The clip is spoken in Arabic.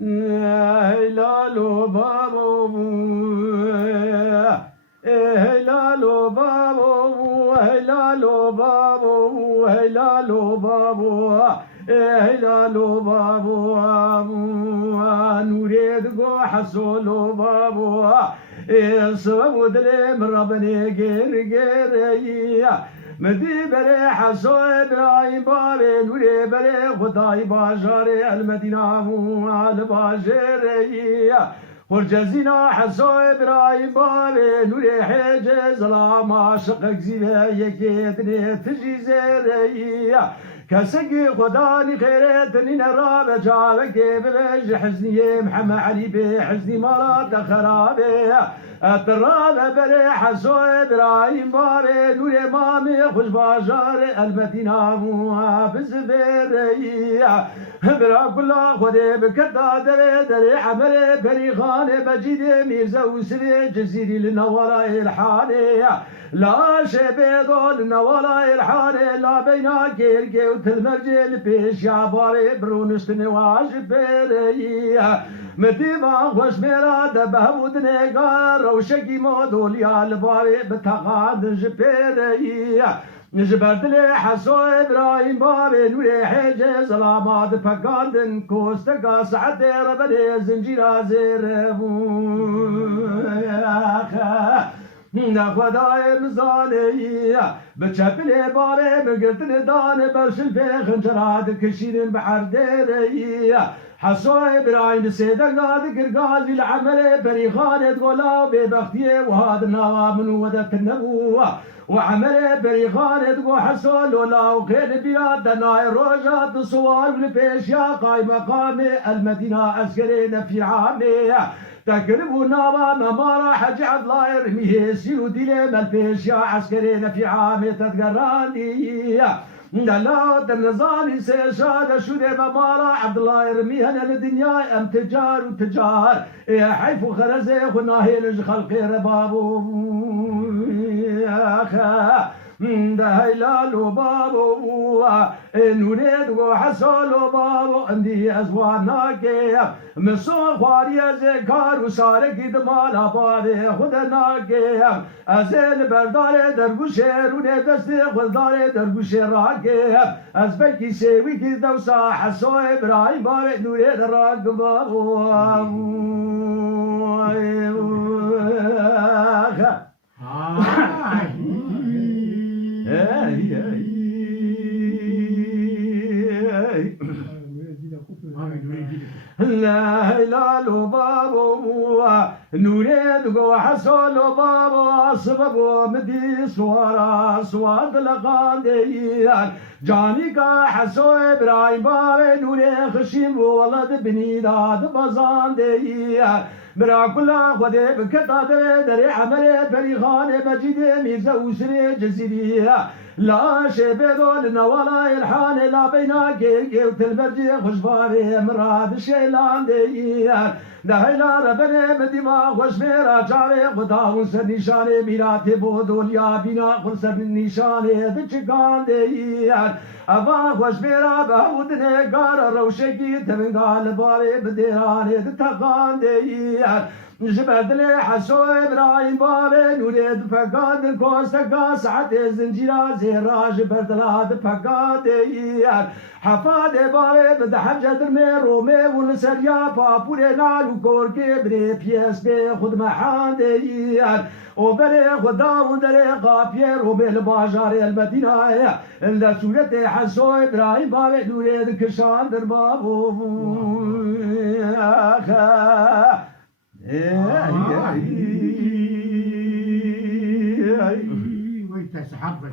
هلالو بابو هلالو بابو هلالو بابو هلالو بابو هلالو بابو نريد قو حصولو بابو صبود لي من ربني قير مدي بري حسو ابراهيم بابي نوري بري خداي باجاري المدينة الباجرية والجزينة حسو ابراهيم بابي نوري حجز لا ما شقك زيبا يكيتني تجي زيرية كسقي خداني خيرتني نراب جابك ببج حزني محمد علي بحزني مرات خرابي التراب بري حسو ابراهيم بابي نوري مامي خوش باجار المدينة بزبيرية برا كلا خدي بكتا دري عمري بري خاني بجيدي ميرزا وسري جزيري للنوراء الحاني لا شبيدو للنوراء الحاني لا بينا كيركي وتلمرجل بيش يا باري برونستني واجبيرية مديما خوش ميرا دبهود نيقار وشكي مودول يا الباري بتقاد جبيرية نجبرت لي حسو ابراهيم بابي نوري حجز لاماد فقاندن كوستقا سعد ربني زنجيرا زيربون يا خا نخداي مزاني بتشبلي بابي بقرتني داني برشل في خنجرات كشيرين بحر ديري حسو ابراهيم سيدك نادي قرقازي العمل بريخانة تقولا ببختيه وهذا النواب من ودت النبوة وعمل بريخانة تقول حسول ولا وخيل بياد ناي روجات صوار لبيش يا قاي مقامي المدينة عسكرينا في عامي تقربوا نابا ما راح جعب لا يرميه سيرو ديلي مالبيش يا عسكرينا في عامي تتقراني لا النظام سيشاد شو ذي بمارا عبد الله يرميها للدنيا ام تجار وتجار يا حيف خرزي وناهيل خلقي ربابو يا خا ده هلالو بابو نريد وحصلو بابو عندي ازوانا كيف مسو خواري زكار وصارك دمالا بابي خدنا كيف ازل بردار درگوشه رونه دست خدار درگوشه راكيف ازبكي سوي كده وصا حسو ابراهيم بابي نريد راك بابو لا هلالو بابو نريد قو حسولو بابو سببو مدي سوارا سواد لغانديان جاني كا حسو ابراهيم بابي نوري خشيم ولد بني داد بزانديان برا كلا خدي بكتا دري عملي بريخاني مجيدي ميرزا وسري جزيرية لا شبيدو لنوالا الحان لا بينا كيكي وتلبرجي خشبابي مراد الشيلان ديان دهيلا ربني بدماغ وشميرا جاري خداون سر نشاني ميراتي بودوليا بينا خلصر نشاني دچكان ديان أبا وشميرا بهودني قار روشكي تبنقال باري بديراني دتقان ديان جبت لي حسو ابراهيم بابي نريد فقاد الكوستقا سعد زنجيرا زيرا جبت لاد فقاد حفاد بابي بدحب جدر مي رومي ونسريا بابوري نالو كوركي بري بيس بي خد محاندي وبري خدا ودري قابي رومي الباجاري المدينة إلا سورة حسو ابراهيم بابي نريد كشان در بابو آخا ويتسحب